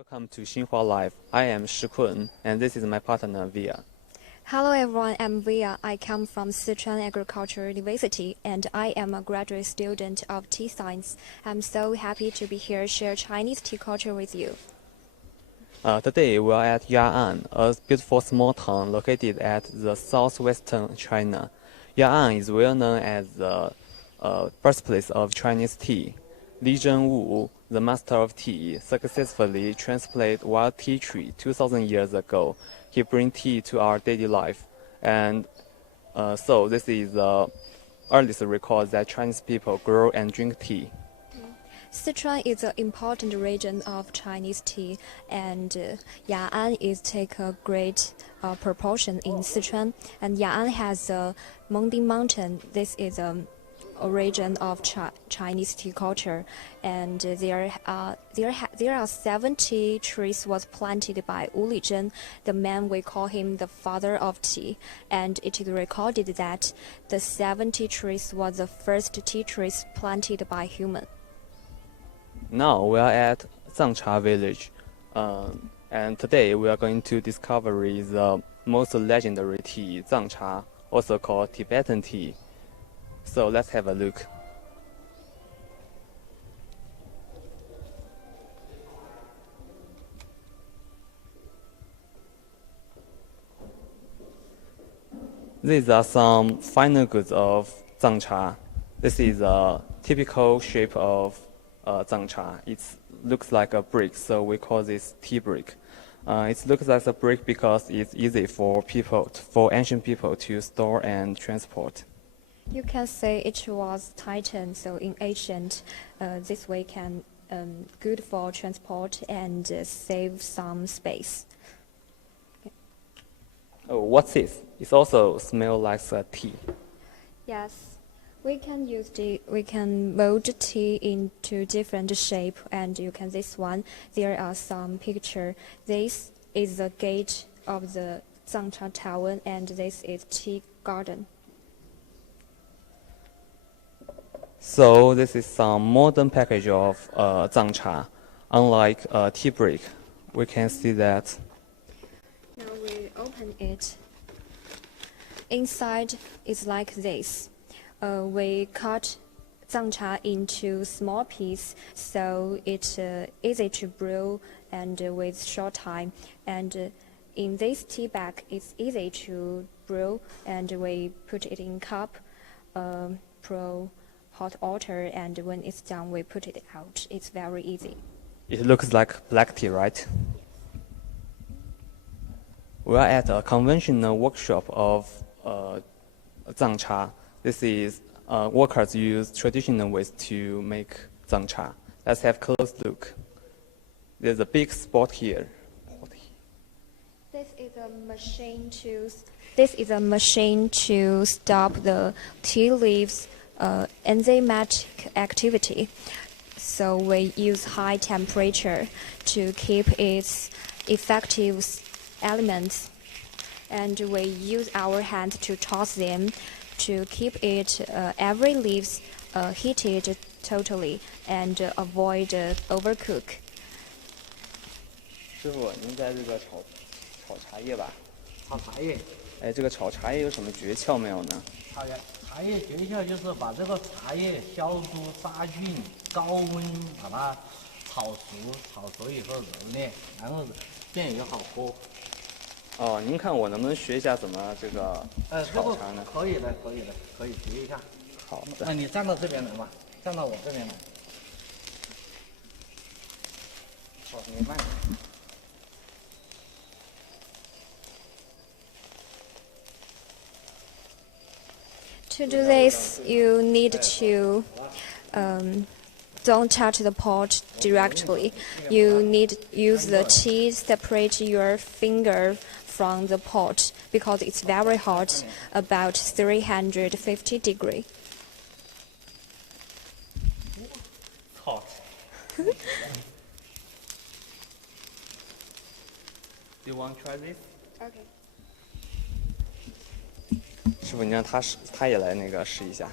Welcome to Xinhua Live. I am Sichuan, and this is my partner Via. Hello everyone, I'm Via. I come from Sichuan Agricultural University and I am a graduate student of tea science. I'm so happy to be here share Chinese tea culture with you. Today we are at Ya'an, a beautiful small town located at the southwestern China. Ya'an is well known as the birthplace of Chinese tea. Li Zhenwu, the master of tea, successfully transplanted wild tea tree 2,000 years ago. He brings tea to our daily life, and so this is the earliest record that Chinese people grow and drink tea. Sichuan is an important region of Chinese tea, and Ya'an is take a great proportion in Sichuan. And Ya'an has a Mengding Mountain. This is a region of Chinese tea culture, and there are 70 trees was planted by Wu Lizhen, the man we call him the father of tea, and it is recorded that the 70 trees was the first tea trees planted by human. Now we are at Zangcha village, and today we are going to discover the most legendary tea, Zangcha, also called Tibetan tea. So let's have a look. These are some final goods of Zangcha. This is a typical shape of Zangcha. It looks like a brick, so we call this tea brick. It looks like a brick because it's easy for ancient people to store and transport. You can say it was Titan, so in ancient, this way can good for transport and save some space. Oh, what's this? It also smells like a tea. Yes, we can mold tea into different shape, and you can this one. There are some picture. This is the gate of the Zangcha Town, and this is tea garden. So this is some modern package of Zangcha. Unlike tea brick, we can see that. Now we open it. Inside is like this. We cut Zangcha into small pieces, so it's easy to brew and with short time. And in this tea bag, it's easy to brew, and we put it in cup, pro hot water, and when it's done, we put it out. It's very easy. It looks like black tea, right? We are at a conventional workshop of Zangcha. This is workers use traditional ways to make Zangcha. Let's have a close look. There's a big spot here. This is a machine to stop the tea leaves enzymatic activity. So we use high temperature to keep its effective elements, and we use our hand to toss them to keep it every leaves heated totally and avoid overcook. 师傅，您在这个炒茶叶吧？炒茶叶。哎，这个炒茶叶有什么诀窍没有呢？茶叶诀窍就是把这个茶叶消毒杀菌，高温把它炒熟以后揉炼，然后这样也好喝。哦，您看我能不能学一下怎么这个炒茶呢？可以的，可以学一下。好的。那你站到这边来嘛，站到我这边来。好，您慢点。To do this, you need to don't touch the pot directly. You need use the tea, separate your finger from the pot because it's very hot, about 350 degrees. Hot. Do you want to try this? Okay. 师傅，你让他也来那个试一下。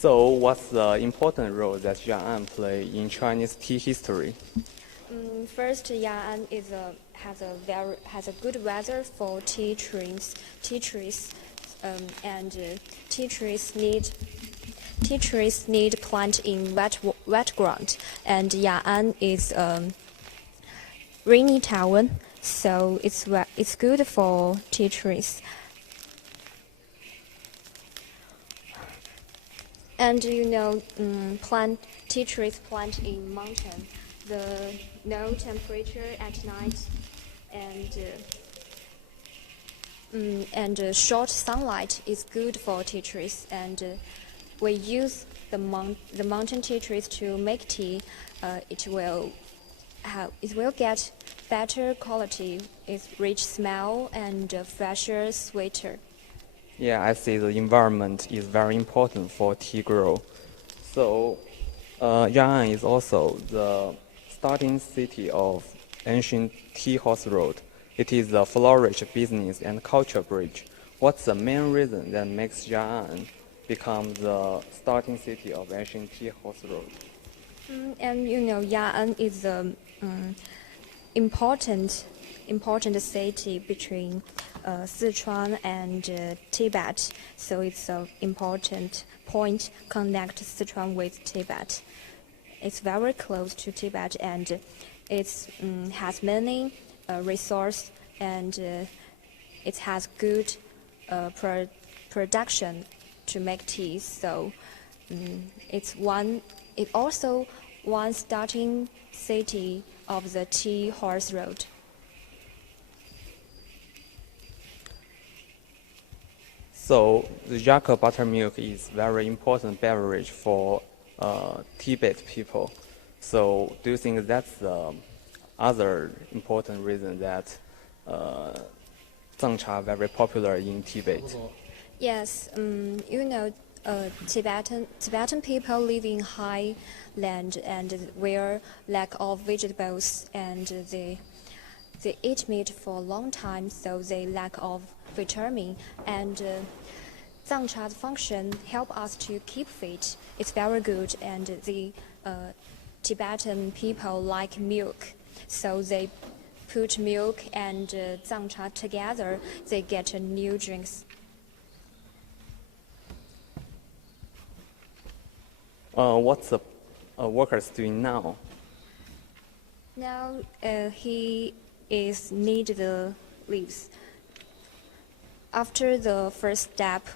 So, what's the important role that Ya'an play in Chinese tea history? First, Ya'an has a good weather for tea trees. And tea trees need plant in wet ground. And Ya'an is rainy town, so it's good for tea trees. And tea trees plant in mountain. The no temperature at night and short sunlight is good for tea trees. And we use the mountain tea trees to make tea. It will get better quality. It's rich smell and fresher, sweeter. Yeah, I see the environment is very important for tea grow. So, Ya'an is also the starting city of ancient tea horse road. It is a flourish business and culture bridge. What's the main reason that makes Ya'an become the starting city of ancient tea horse road? Ya'an is the important city between Sichuan and Tibet. So it's an important point connect Sichuan with Tibet. It's very close to Tibet, and it has many resources, and it has good production to make tea. So it also one starting city of the tea horse road. So the Yucca buttermilk is very important beverage for Tibet people. So do you think that's the other important reason that Zhangcha very popular in Tibet? Yes, Tibetan people live in high land and where lack of vegetables, and they eat meat for a long time, so they lack of vitamin. And Zhangcha's function help us to keep fit. It's very good, and the Tibetan people like milk, so they put milk and Zhangcha together. They get a new drinks. What's the workers doing now? Now he is knead the leaves. After the first step,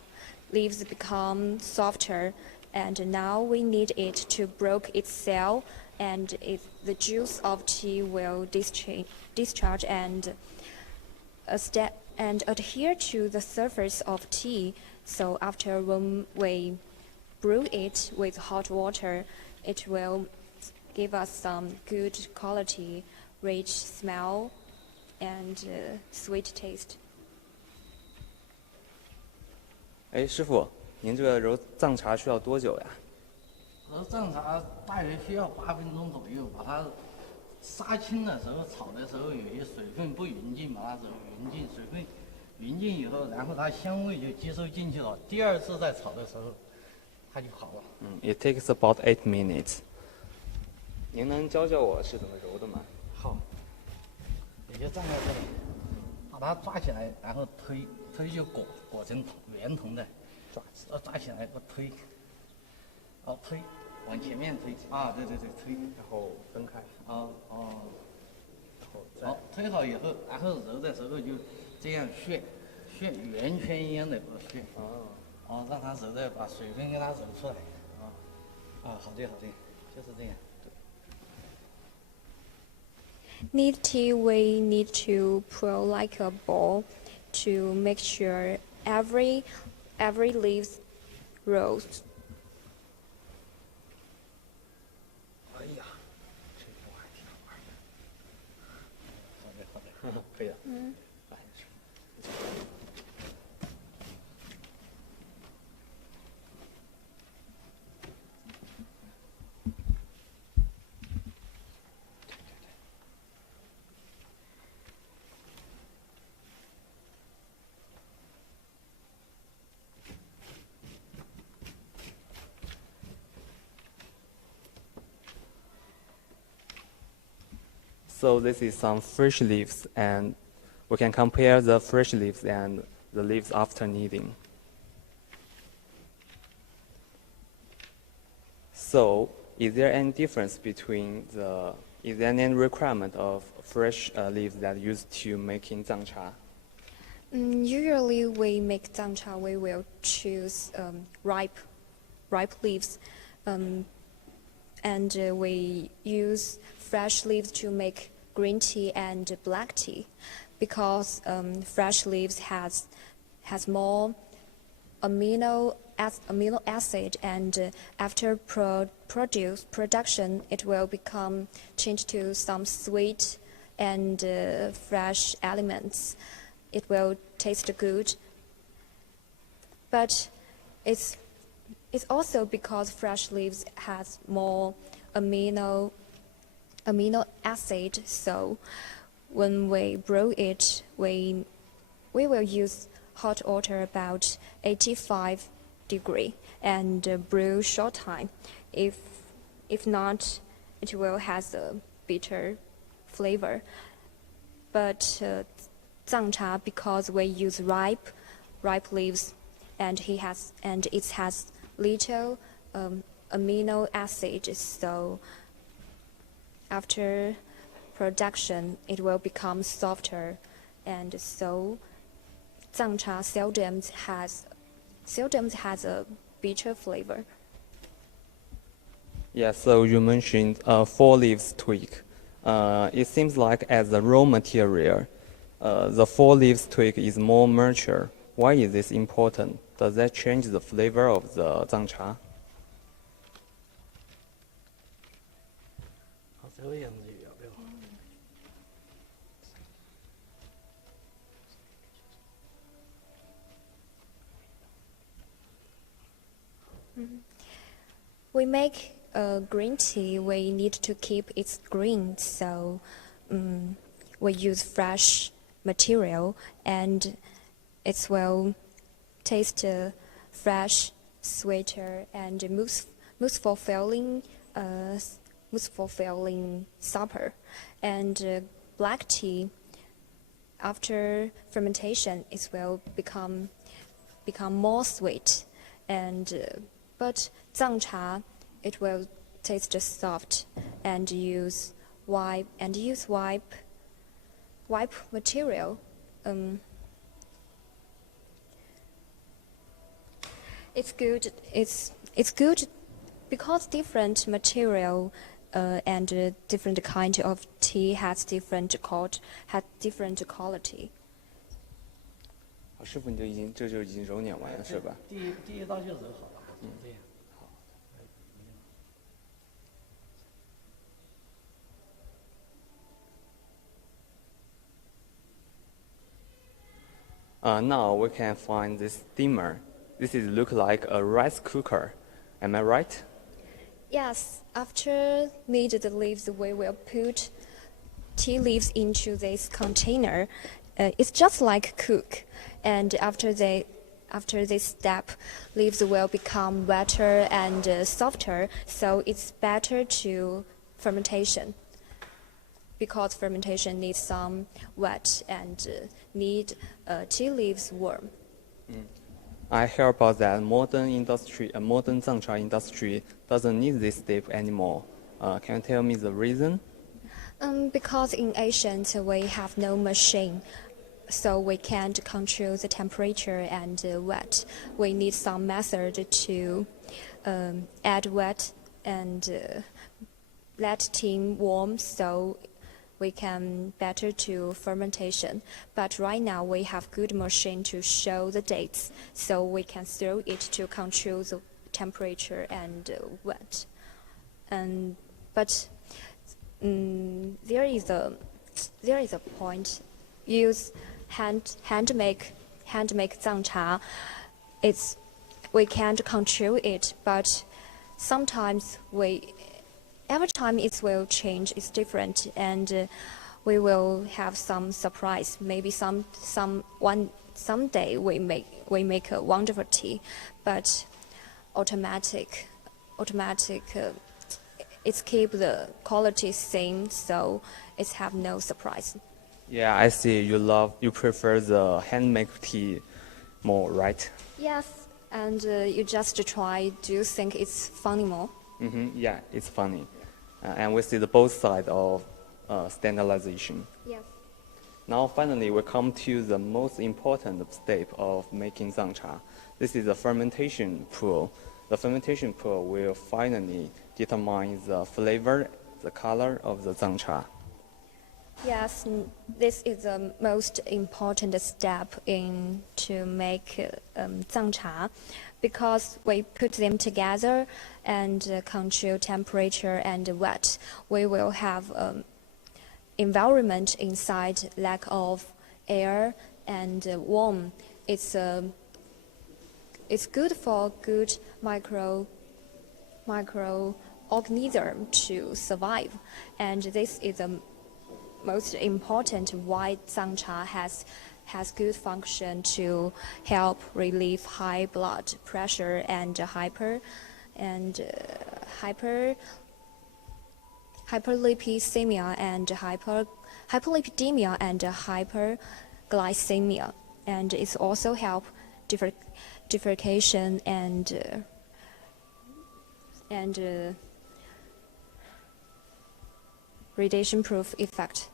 leaves become softer, and now we need it to break its cell, and the juice of tea will discharge and adhere to the surface of tea. So after when we brew it with hot water, it will give us some good quality, rich smell, and sweet taste. 哎，师傅，您这个揉藏茶需要多久呀？揉藏茶大约需要8分钟左右，把它杀青的时候，炒的时候有些水分不匀净，把它揉匀净，水分匀净以后，然后它香味就接收进去了。第二次再炒的时候，它就好了。It takes about 8 minutes. 您能教教我是怎么揉的吗？好，你就站在这里，把它抓起来，然后推就裹成圆筒的，抓起来，推，推，往前面推啊，对，推，然后分开。好，推好以后，然后揉的时候就这样旋圆圈一样的旋，让它揉的把水分给它揉出来，好的，就是这样。Knead tea, we need to pour like a ball to make sure every leaf rolls. 哎呀，这个我还挺好玩的。好的，可以了。So this is some fresh leaves, and we can compare the fresh leaves and the leaves after kneading. So, is there any difference between is there any requirement of fresh leaves that used to making zhang cha? Usually, we make zhang cha. We will choose ripe leaves, and we use fresh leaves to make green tea and black tea, because fresh leaves has more amino acid, and after production it will become changed to some sweet and fresh elements. It will taste good, but it's also because fresh leaves has more amino acid. So when we brew it, we will use hot water about 85 degree and brew short time. If not, it will has a bitter flavor. But zhang cha, because we use ripe leaves, and it has little amino acids, so after production it will become softer, and so zhang cha seldom has a bitter flavor. Yeah, so you mentioned four leaves twig. It seems like as a raw material, the four leaves twig is more mature. Why is this important? Does that change the flavor of the zhang cha? 好，这个样子要不要？ We make green tea. We need to keep it green, so we use fresh material, and it will taste fresh, sweeter, and most fulfilling supper. And black tea, after fermentation, it will become more sweet, and but zhang cha, it will taste soft, and use wipe material. It's good. It's good because different material and different kind of tea has different quality. 师傅，这就已经揉捻完了是吧？第一道就揉好了，这样。 Now we can find this steamer. This is look like a rice cooker. Am I right? Yes, after knead the leaves, we will put tea leaves into this container. It's just like cook, and after this step, leaves will become wetter and softer. So it's better to fermentation, because fermentation needs some wet and need tea leaves warm. I hear about that modern zhang cha industry doesn't need this step anymore. Can you tell me the reason? Because in ancient we have no machine, so we can't control the temperature and wet. We need some method to add wet and let tea warm, so we can better to fermentation. But right now we have good machine to show the dates, so we can throw it to control the temperature and wet. But there is a point. Use hand make zhang cha. We can't control it, but sometimes every time it will change. It's different, and we will have some surprise. Maybe someday we make a wonderful tea, but automatic it's keep the quality same, so it's have no surprise. Yeah, I see you prefer the handmade tea more, right? Yes, and you just try. Do you think it's funny more? Yeah, it's funny. And we see the both sides of standardization. Yes. Now, finally, we come to the most important step of making zangcha. This is the fermentation pool. The fermentation pool will finally determine the flavor, the color of the zangcha. Yes, this is the most important step in to make zangcha, because we put them together and control temperature and wet. We will have environment inside lack of air and warm. It's good for good microorganism to survive, and this is the most important why zangcha has good function to help relieve high blood pressure and hyperlipidemia and hyperlipidemia and hyperglycemia, and it's also help differentiation and radiation-proof effect.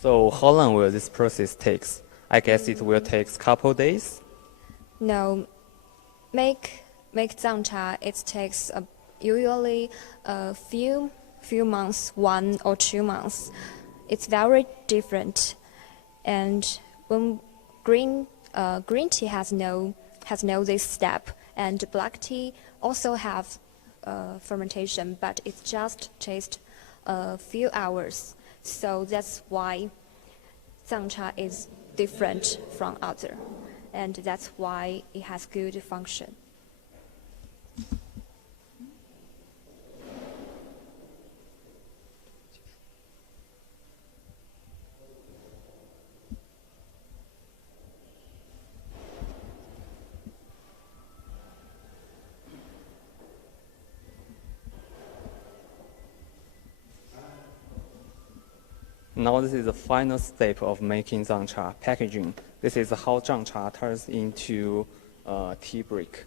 So how long will this process take? I guess it will take a couple days. No, make zangcha. It takes usually a few months, 1 or 2 months. It's very different, and when green tea has no this step, and black tea also have fermentation, but it just takes a few hours. So that's why zangcha is different from other, and that's why it has good function. Now this is the final step of making zangcha, packaging. This is how zangcha turns into tea brick.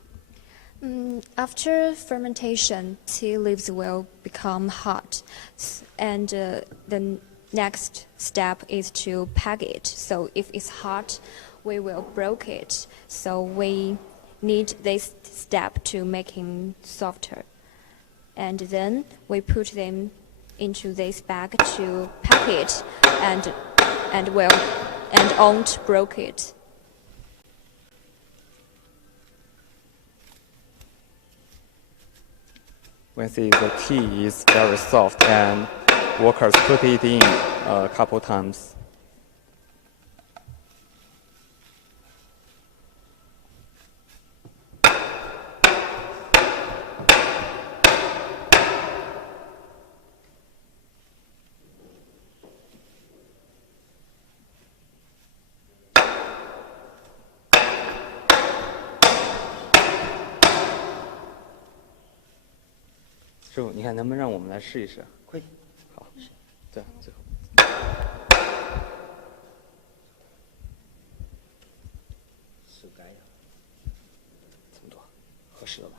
After fermentation, tea leaves will become hard, and the next step is to pack it. So if it's hard, we will break it. So we need this step to make it softer, and then we put them into this bag to pack it and won't break it. When see the tea is very soft and workers put it in a couple times.师傅，你看能不能让我们来试一试？可以。好，这样最后。是该呀。这么多，合适了吧？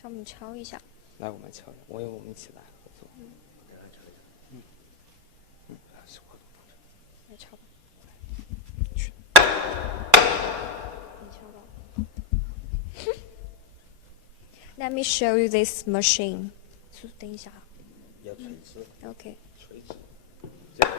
让我们敲一下。来，我们敲一下，我们一起来合作。给他敲一下。是活动方式。来敲吧。去。你敲吧。Let me show you this machine. 等一下。要垂直。OK。垂直。这样。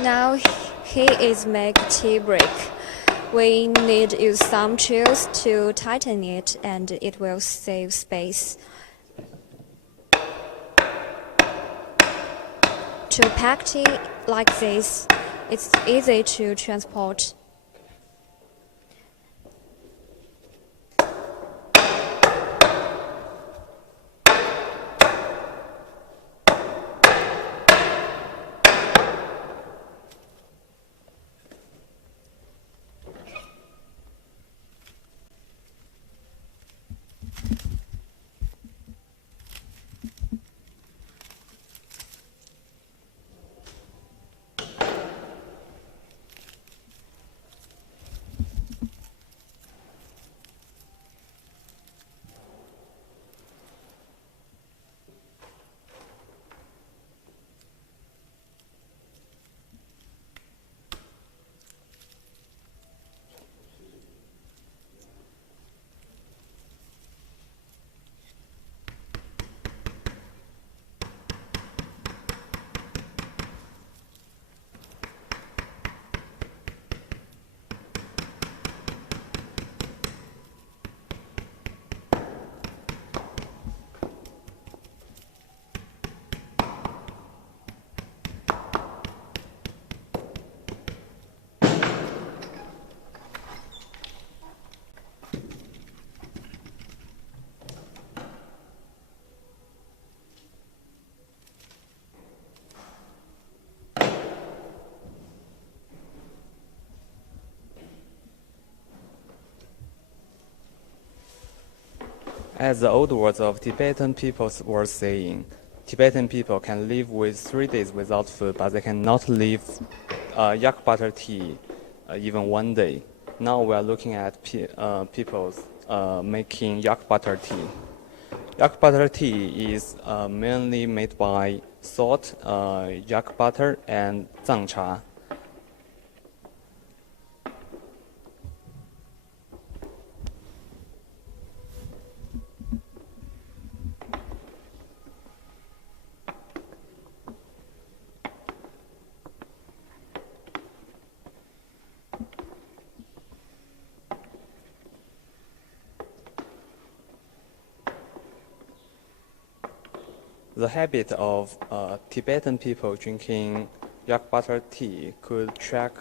Now he is make tea brick. We need use some tools to tighten it, and it will save space. To pack tea like this, it's easy to transport. As the old words of Tibetan peoples were saying, Tibetan people can live with 3 days without food, but they cannot live yak butter tea even one day. Now we are looking at people making yak butter tea. Yak butter tea is mainly made by salt, yak butter, and zhang cha. The habit of Tibetan people drinking yak butter tea could track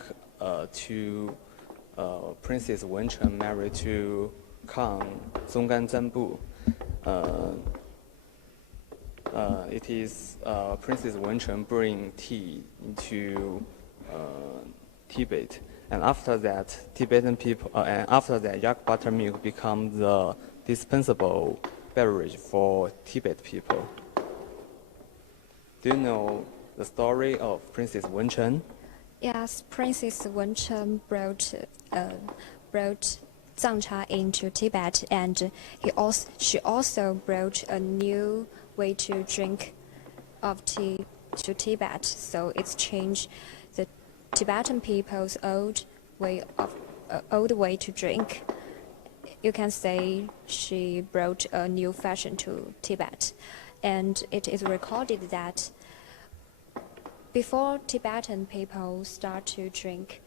to Princess Wencheng married to Kang Zonggan Zanbu. It is Princess Wencheng bring tea into Tibet, and after that, Tibetan people, and after that, yak butter milk becomes the dispensable beverage for Tibet people. Do you know the story of Princess Wencheng? Yes, Princess Wencheng brought Zangcha into Tibet, and she also brought a new way to drink of tea to Tibet. So it's changed the Tibetan people's old way to drink. You can say she brought a new fashion to Tibet, and it is recorded that before Tibetan people start to drink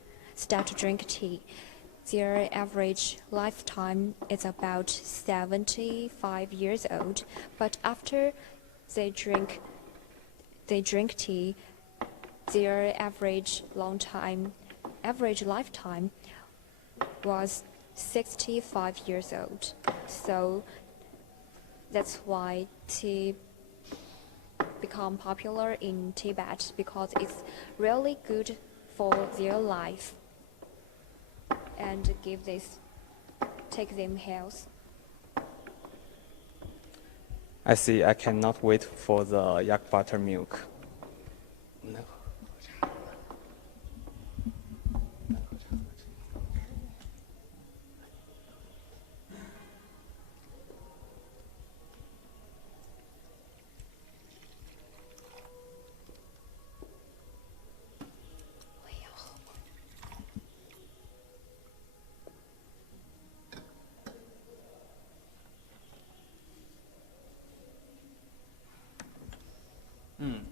tea, their average lifetime is about 75 years old. But after they drink tea, their average lifetime was 65 years old. So that's why tea become popular in Tibet, because it's really good for their life and take them health. I see. I cannot wait for the yak butter milk.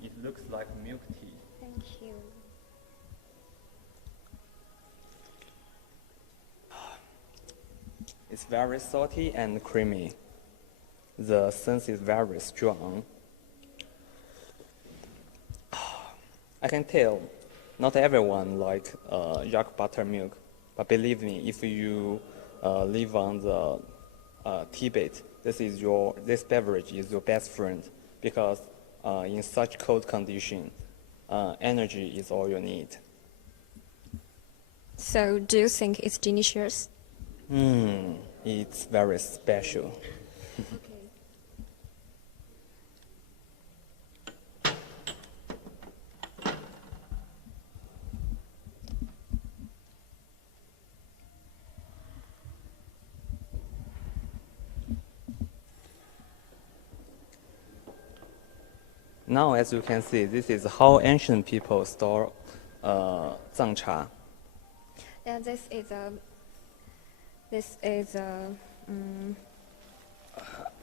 It looks like milk tea. Thank you. It's very salty and creamy. The sense is very strong. I can tell not everyone like yak butter milk, but believe me, if you live on the Tibet, this beverage is your best friend, because in such cold condition, energy is all you need. So do you think it's delicious? It's very special. Now, as you can see, this is how ancient people store zangcha. And this is a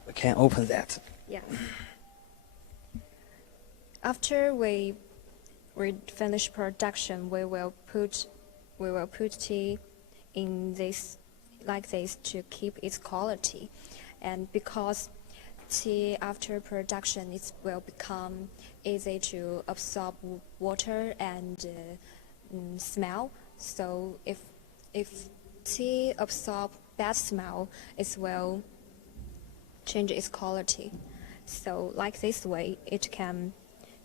We can open that. yeah. After we finish production, we will put tea in this like this to keep its quality, and because tea after production it will become easy to absorb water and smell. So if tea absorb bad smell, it will change its quality. So like this way, it can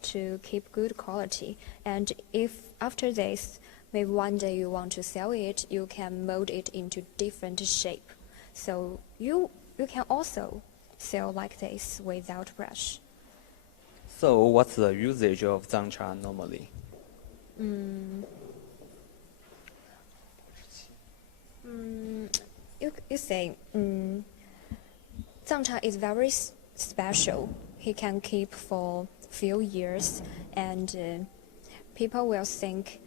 to keep good quality. And if after this, maybe one day you want to sell it, you can mold it into different shape. So you can also sell like this without brush. So what's the usage of zhang cha normally? You say zhang cha is very special. He can keep for few years, and people will think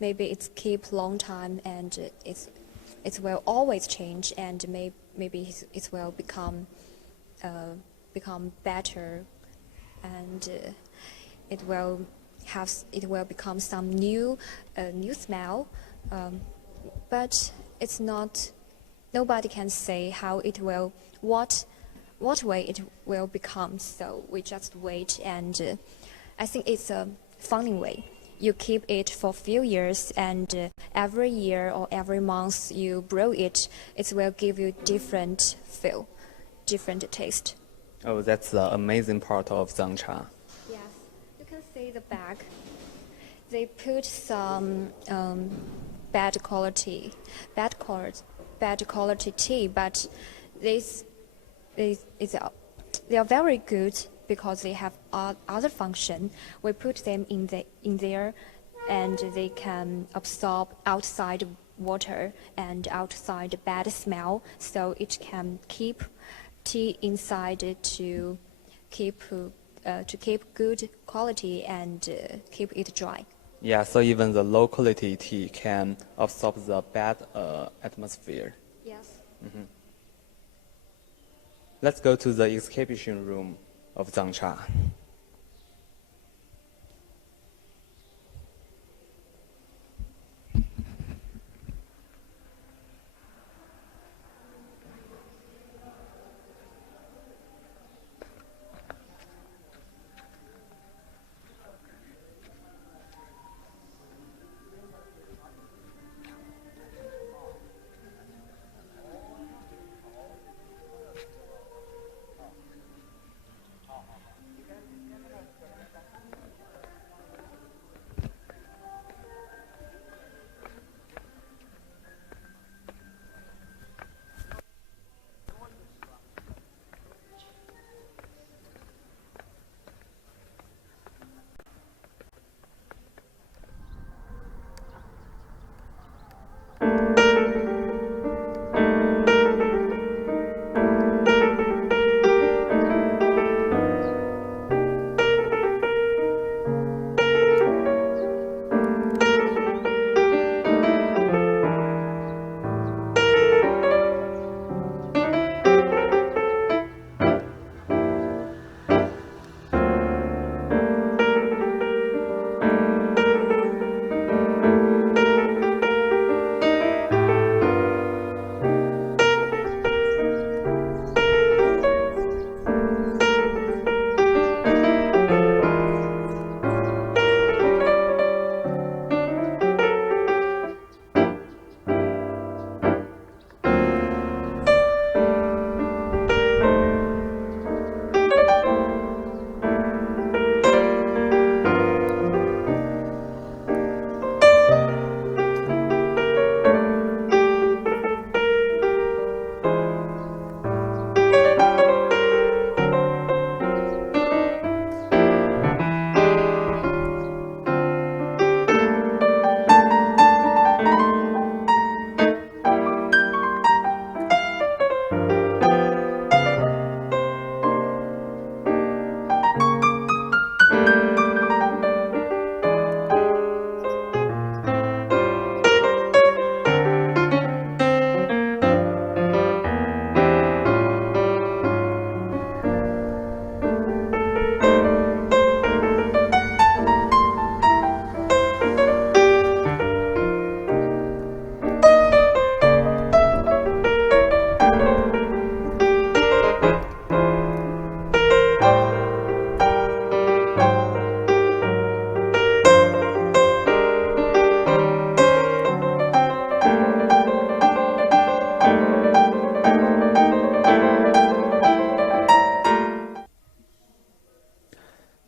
maybe it's keep long time, and it will always change, and maybe it will become better, and it will become some new smell, but it's not. Nobody can say how it will, what way it will become. So we just wait, and I think it's a funny way. You keep it for a few years, and every year or every month you brew it, it will give you different feel, different taste. Oh, that's the amazing part of zhang cha. Yes, you can see the bag. They put some bad quality tea, but they are very good because they have other function. We put them in there, and they can absorb outside water and outside bad smell, so it can keep tea inside to keep good quality and keep it dry. Yeah, so even the low quality tea can absorb the bad atmosphere. Yes. Let's go to the exhibition room of zhang cha.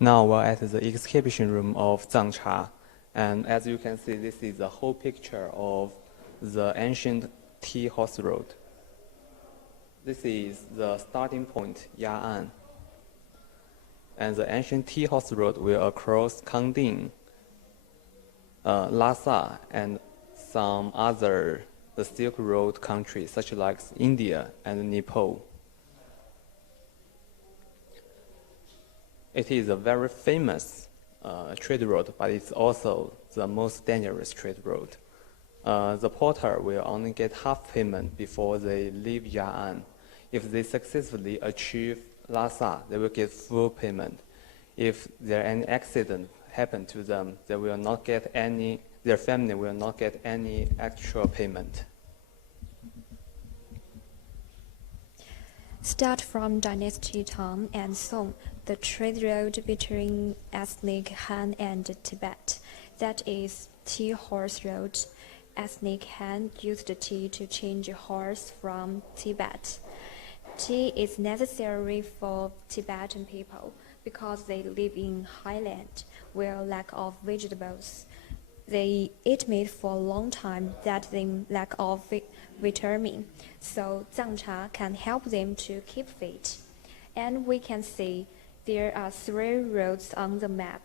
Now we're at the exhibition room of zhang cha, and as you can see, this is the whole picture of the ancient tea horse road. This is the starting point, Ya'an. And the ancient tea house road will across Kangding, Lhasa, and some other the Silk Road countries such like India and Nepal. It is a very famous trade road, but it's also the most dangerous trade road. The porter will only get half payment before they leave Ya'an. If they successfully achieve Lhasa, they will get full payment. If there any accident happen to them, they will not get any. Their family will not get any extra payment. Start from Dynasty Tang and Song, the trade road between ethnic Han and Tibet. That is Tea Horse Road. Ethnic Han used tea to change horse from Tibet. Tea is necessary for Tibetan people because they live in highland where lack of vegetables. They eat meat for a long time that they lack of vitamin, so Zangcha can help them to keep fit. And we can see there are 3 roads on the map.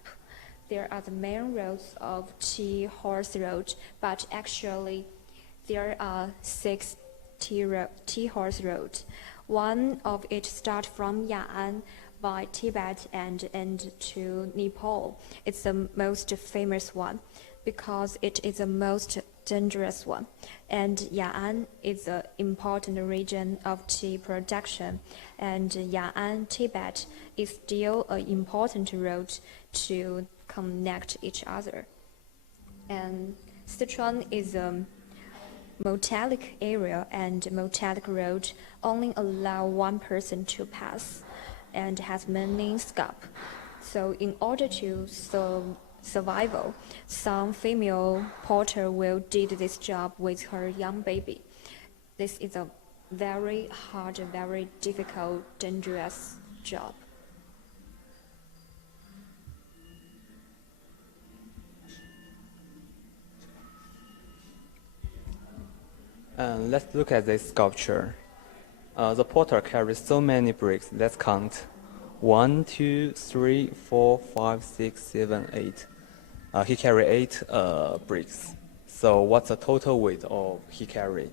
There are the main roads of Tea Horse Road, but actually there are 6 tea horse roads. One of it starts from Ya'an by Tibet and end to Nepal. It's the most famous one because it is the most dangerous one. And Ya'an is an important region of tea production. And Ya'an, Tibet is still an important road to connect each other. And Sichuan is a metallic area, and metallic road only allow one person to pass and has many scope. So in order to survival, some female porter will did this job with her young baby. This is a very hard, very difficult, dangerous job. Let's look at this sculpture. The porter carries so many bricks. Let's count. 1, 2, 3, 4, 5, 6, 7, 8. He carried 8 bricks. So what's the total weight of he carried?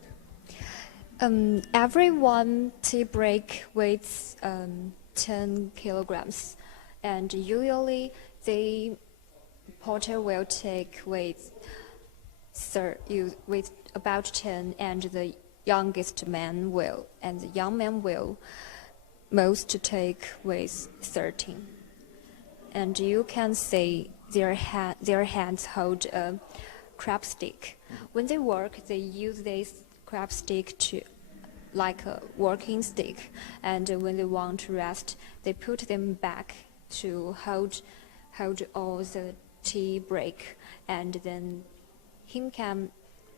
Every one tea brick weighs 10 kilograms, and usually the porter will take with about 10, and the young man will most take with 13. And you can see their hands hold a crab stick. When they work, they use this crab stick to like a working stick, and when they want to rest, they put them back to hold all the tea break, and then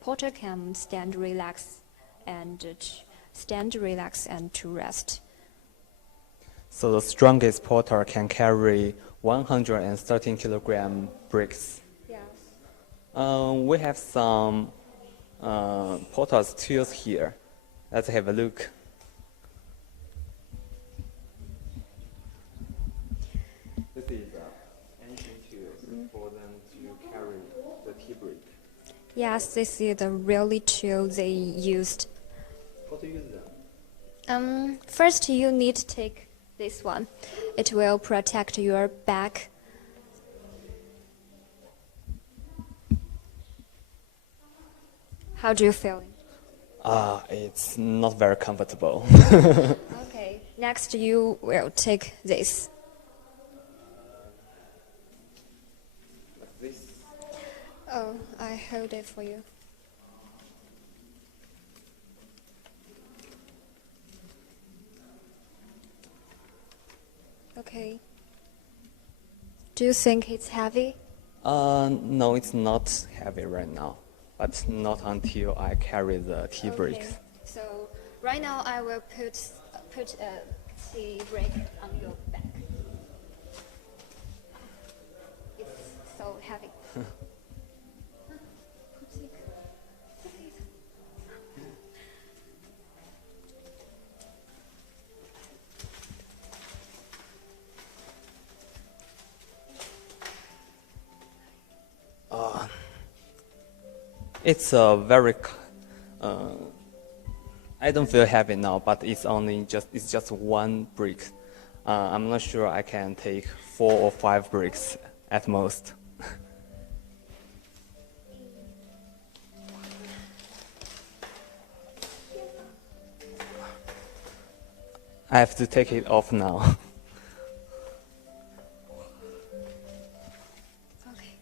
porter can stand relax and to rest. So the strongest porter can carry 113 kilogram bricks. Yes. We have some porter's tools here. Let's have a look. This is ancient tools for them to carry the tea brick. Yes, this is the really tool they used. How to use them? First, you need to take this one. It will protect your back. How do you feel? It's not very comfortable. Okay, next you will take this. Like this. Oh, I hold it for you. Okay. Do you think it's heavy? No, it's not heavy right now, but not until I carry the tea bricks. So right now I will put a tea brick on your back. It's so heavy. It's a very. I don't feel heavy now, but it's just one brick. I'm not sure I can take 4 or 5 bricks at most. I have to take it off now. Okay.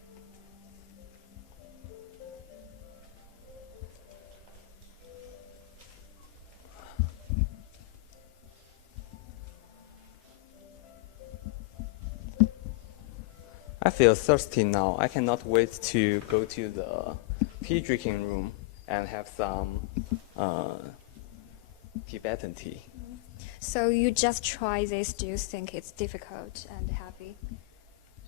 I feel thirsty now. I cannot wait to go to the tea drinking room and have some Tibetan tea. So you just try this. Do you think it's difficult and heavy?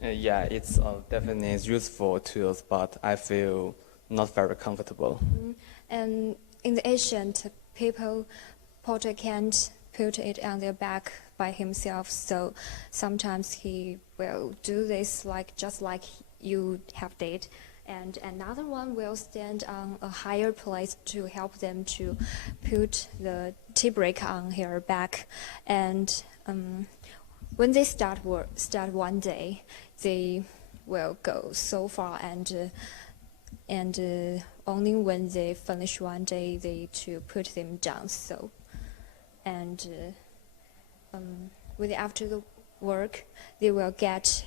Yeah, it's definitely useful tools, but I feel not very comfortable. And in the ancient people, Porter can't put it on their back by himself. So sometimes he will do this just like you have did. And another one will stand on a higher place to help them to put the tea break on her back. And when they start one day, they will go so far, and only when they finish one day, they to put them down. So, and after the work, they will get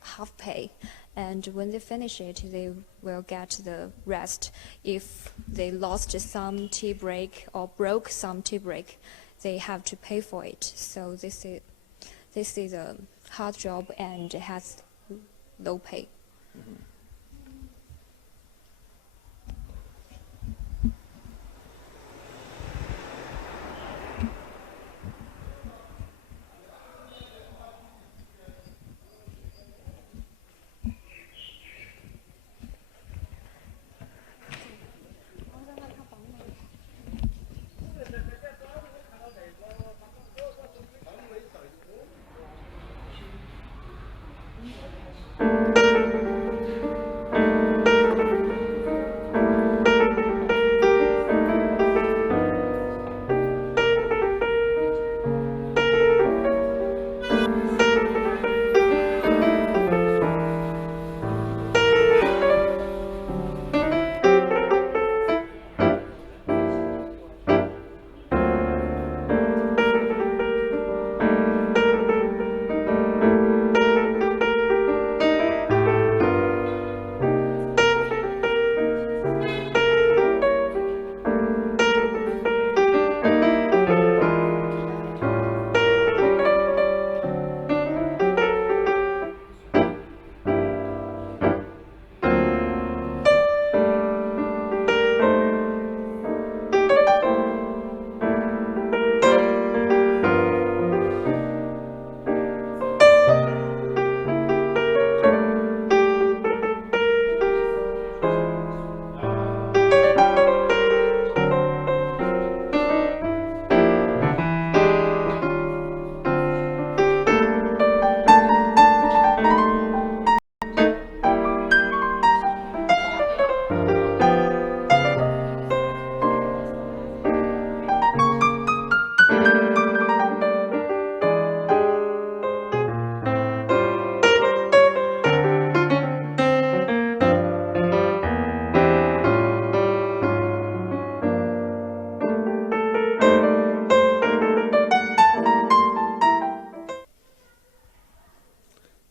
half pay, and when they finish it, they will get the rest. If they lost some tea break or broke some tea break, they have to pay for it. So this is a hard job and has low pay. Mm-hmm.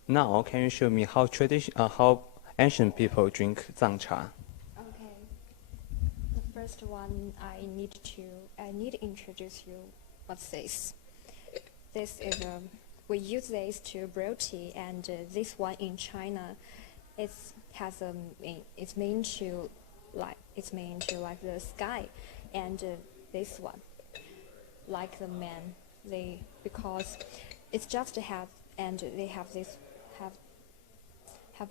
Now, can you show me how ancient people drink zang cha? Okay. The first one I need to introduce you what's this. This is we use this to brew tea, and this one in China, it's meant to like the sky, and this one like the man. Because it's just have, and they have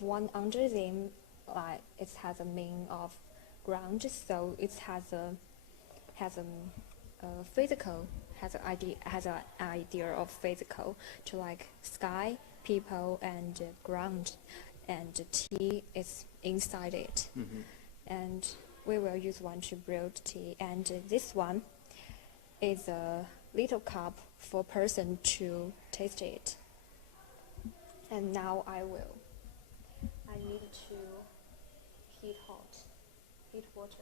one under them, like it has a mean of ground, so it has a physical, has an idea of physical to like sky, people, and ground, and tea is inside it. Mm-hmm. And we will use one to brew tea, and this one is a little cup for person to taste it. And now I need to heat water.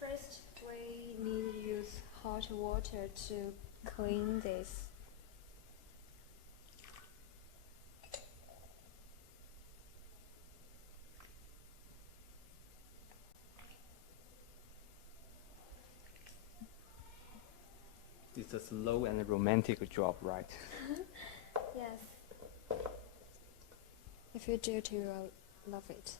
First, we need to use hot water to clean this. It's a slow and romantic job, right? Yes. If you do, you will love it.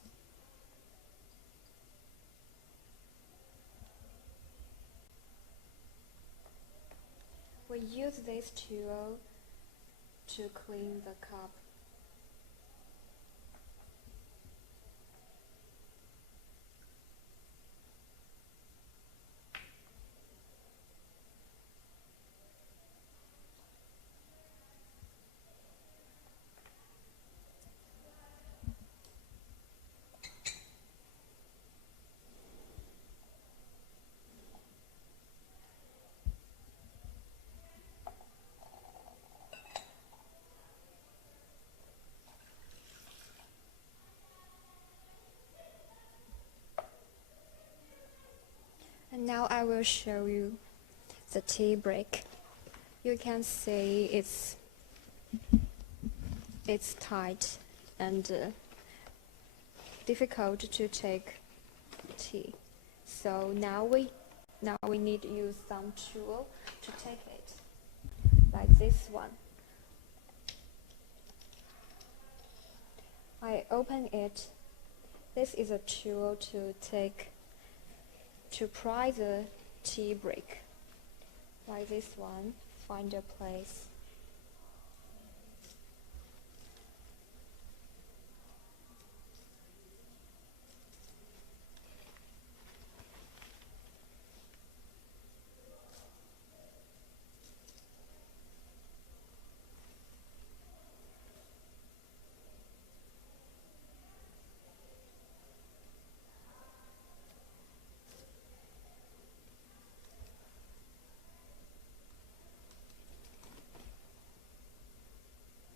We use this tool to clean the cup. And now I will show you the tea break. You can see it's tight and difficult to take tea. So now we need to use some tool to take it, like this one. I open it. This is a tool to pry the tea break, like this one. Find a place.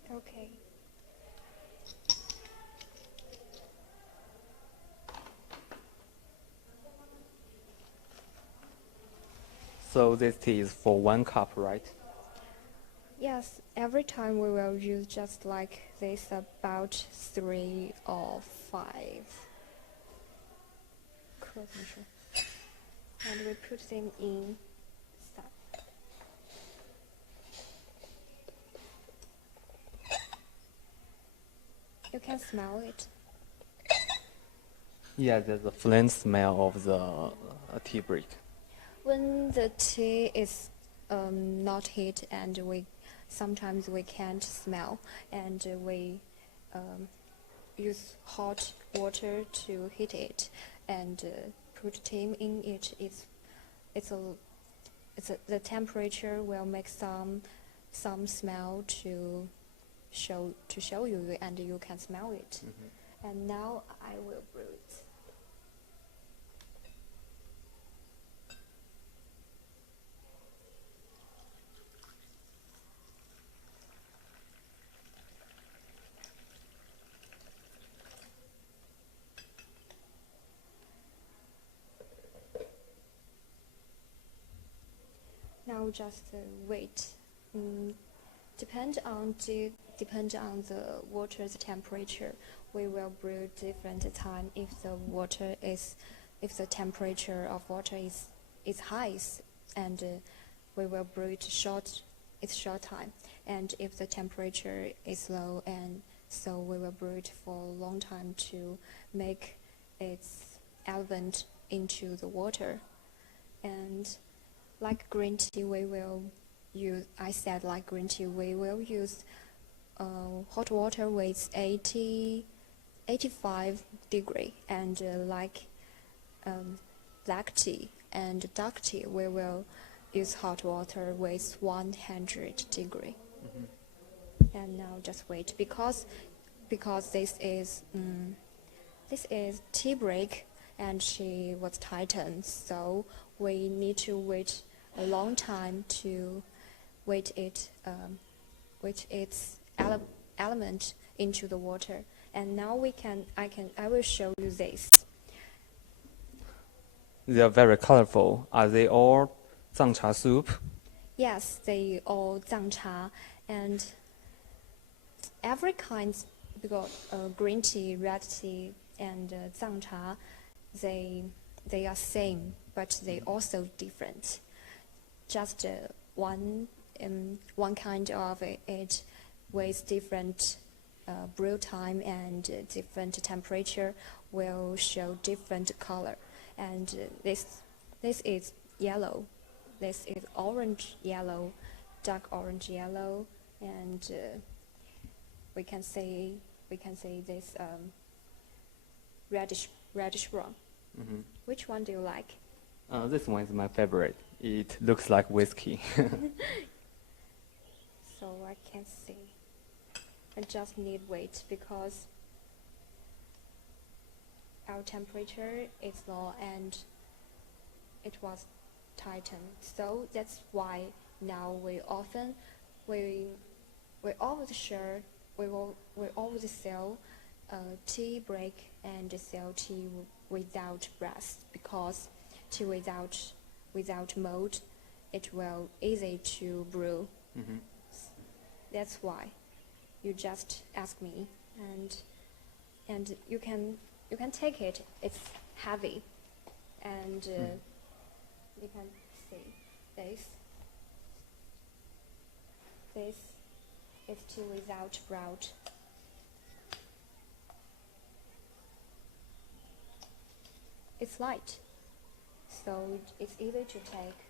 Okay. So this tea is for 1 cup, right? Yes, every time we will use just like this, about 3 or 5. And we put them inside. You can smell it. Yeah, there's a faint smell of the tea break. When the tea is not heat and sometimes we can't smell, and we use hot water to heat it and put tea in it. The temperature will make some smell to show you, and you can smell it. Mm-hmm. And now I will brew it. Now just wait. Depend on the water's temperature. We will brew different time. If the temperature of water is high, and we will brew it short time. And if the temperature is low, and so we will brew it for a long time to make its element into the water. And like green tea, we will use hot water with 85 degree, and black tea and dark tea, we will use hot water with 100 degree. And now just wait because this is tea break and she was Titan, so we need to wait a long time to wait its element into the water. And now I will show you this. They are very colorful. Are they all zangcha soup? Yes, they all zang cha, and every kind, because green tea, red tea, and zang cha, they are same, but they also different. Just one kind of it with different brew time and different temperature will show different color. And this is yellow. This is orange yellow, dark orange yellow, and we can say this reddish brown. Which one do you like? This one is my favorite. It looks like whiskey. So I can't see. I just need wait because our temperature is low and it was Titan. So that's why now we always sell tea break and sell tea without breath, because tea without mold, it will easy to brew. That's why you just ask me, and you can take it. It's heavy, and you can see this is tea without brown. It's light, so it's easy to take.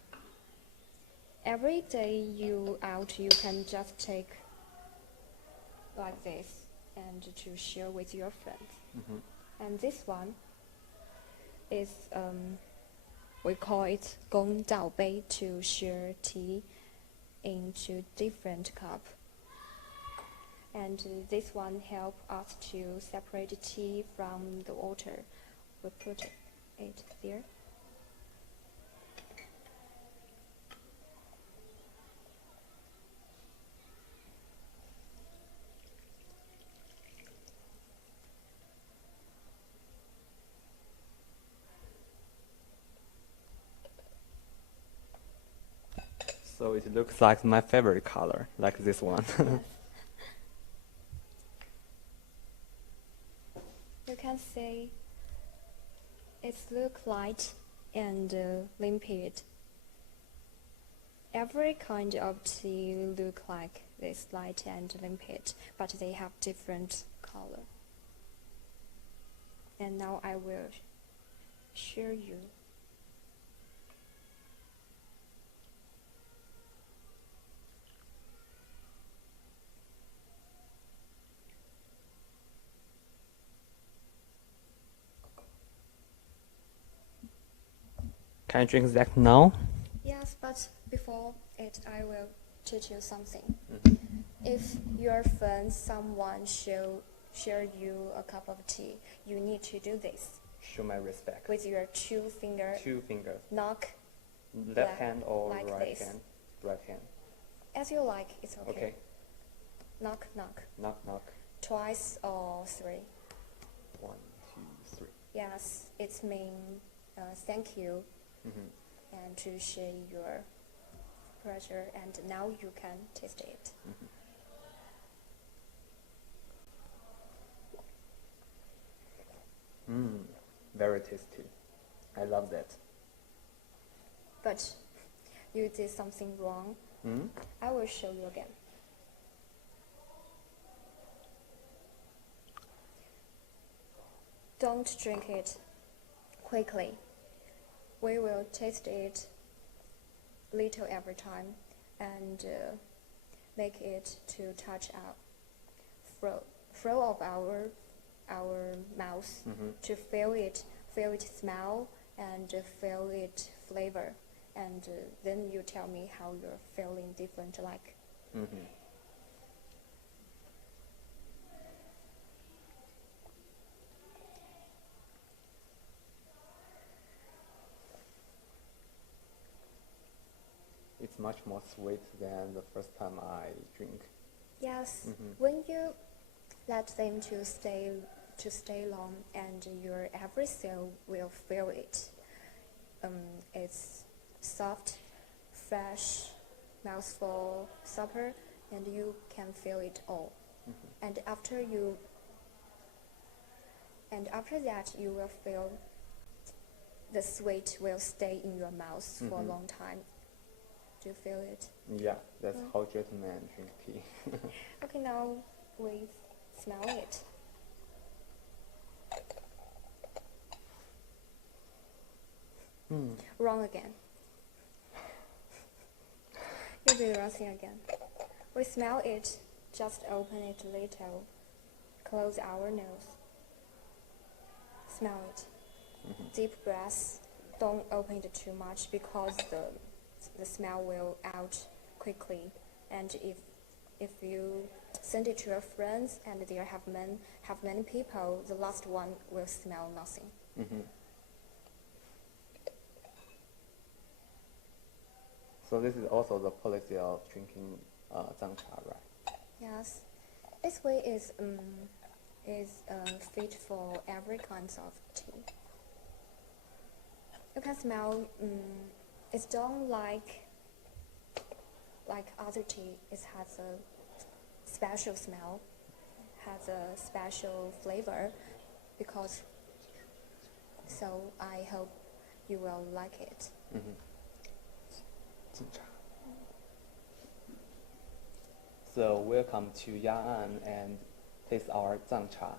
Every day you can just take like this and to share with your friends. And this one is we call it gong dao bei, to share tea into different cup. And this one help us to separate tea from the water. We put it there. So it looks like my favorite color, like this one. You can see it look light and limpid. Every kind of tea look like this, light and limpid, but they have different color. And now I will share you. Can I drink that now? Yes, but before it, I will teach you something. If your friend, someone share you a cup of tea, you need to do this. Show my respect. With your two fingers. Two fingers. Knock. Left hand or like right this. hand? Right hand. As you like, it's okay. Okay. Knock, knock. Knock, knock. Twice or three. 1, 2, 3. Yes, it means thank you. And to share your pleasure, and now you can taste it. Very tasty. I love that. But you did something wrong. I will show you again. Don't drink it quickly. We will taste it little every time and make it to touch our throat of our mouth, to feel it smell and feel it flavor. and then you tell me how you're feeling different like. Mm-hmm. It's much more sweet than the first time I drink. Yes, Mhm. when you let them to stay long, and your every cell will feel it. It's soft, fresh, mouthful, supper, and you can feel it all. And after that, you will feel the sweet will stay in your mouth for a Mhm. long time. Do you feel it? Yeah, that's how gentlemen drink tea. Okay, now we smell it. Wrong again. You did the wrong thing again. We smell it, just open it a little, close our nose. Smell it. Deep breath. Don't open it too much because the smell will out quickly. And if you send it to your friends and there have many people, the last one will smell nothing. Mm-hmm. So this is also the policy of drinking zangcha, right? Yes, this way is fit for every kind of tea. You can smell. It's don't like other tea. It has a special smell, has a special flavor, because. So I hope you will like it. Mm-hmm. Zangcha. So welcome to Ya'an and taste our zangcha.